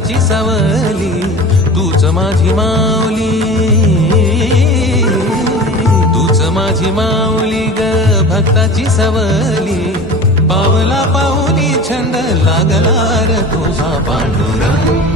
भक्ताची सावली, तूच माझी माऊली, तूच माझी माऊली ग भक्ताची सावली. पावला पाहुनी छंद लागला र तुझा पांडुरंग.